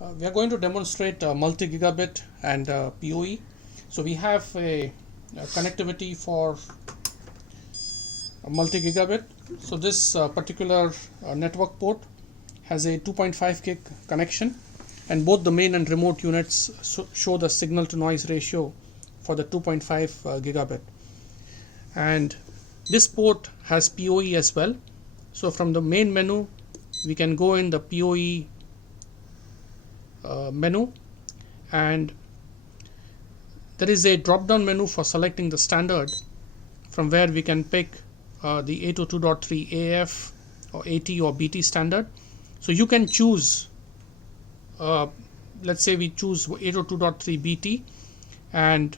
We are going to demonstrate multi-gigabit and PoE. So we have a connectivity for multi-gigabit. So this particular network port has a 2.5 gig connection, and both the main and remote units show the signal to noise ratio for the 2.5 gigabit. And this port has PoE as well. So from the main menu, we can go in the PoE menu, and there is a drop down menu for selecting the standard, from where we can pick the 802.3 AF or AT or BT standard. So you can choose, let's say we choose 802.3 BT, and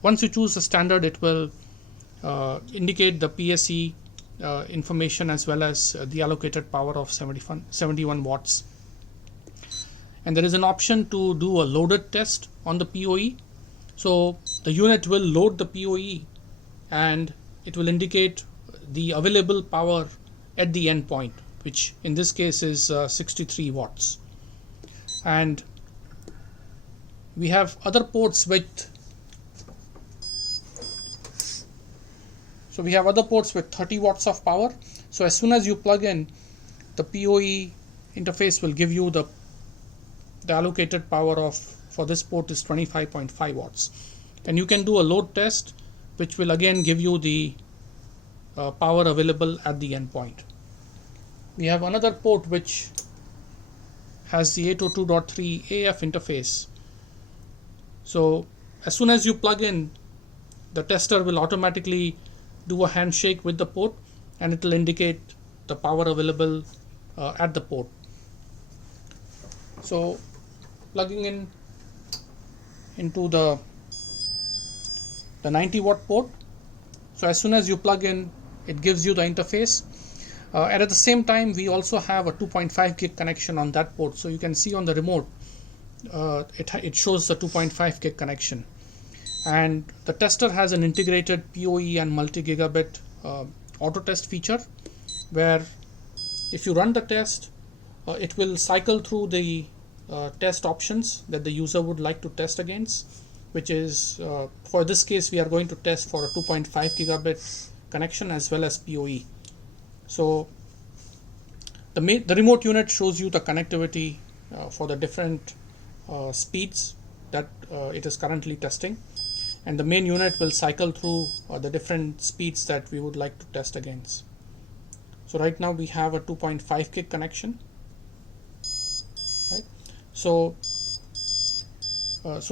once you choose the standard, it will indicate the PSE information as well as the allocated power of 71 watts. And there is an option to do a loaded test on the PoE. So the unit will load the PoE and it will indicate the available power at the endpoint, which in this case is 63 watts. And we have other ports with 30 watts of power. So as soon as you plug in, the PoE interface will give you the allocated power for this port is 25.5 watts. And you can do a load test, which will again give you the power available at the endpoint. We have another port which has the 802.3 AF interface. So as soon as you plug in, the tester will automatically do a handshake with the port, and it will indicate the power available at the port. So plugging in into the 90 watt port. So as soon as you plug in, it gives you the interface, and at the same time we also have a 2.5 gig connection on that port. So you can see on the remote it shows the 2.5 gig connection, and the tester has an integrated PoE and multi-gigabit Autotest feature, where if you run the test, it will cycle through the test options that the user would like to test against, which is for this case we are going to test for a 2.5 gigabit connection as well as PoE. So the remote unit shows you the connectivity for the different speeds that it is currently testing, and the main unit will cycle through the different speeds that we would like to test against. So right now we have a 2.5 gig connection, right? So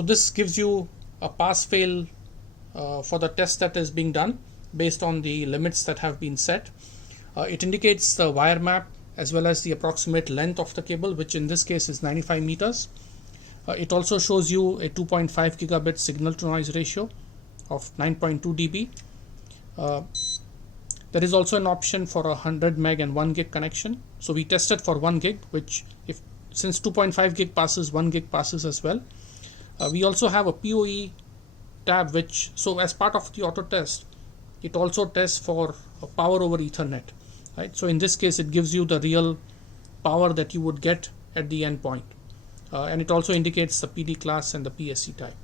this gives you a pass-fail for the test that is being done based on the limits that have been set. It indicates the wire map as well as the approximate length of the cable, which in this case is 95 meters. It also shows you a 2.5 gigabit signal to noise ratio of 9.2 dB. There is also an option for a 100 meg and 1 gig connection. So we tested for 1 gig, which since 2.5 gig passes, 1 gig passes as well. We also have a PoE tab, so as part of the auto test, it also tests for power over Ethernet, right? So in this case, it gives you the real power that you would get at the endpoint, and it also indicates the PD class and the PSE type.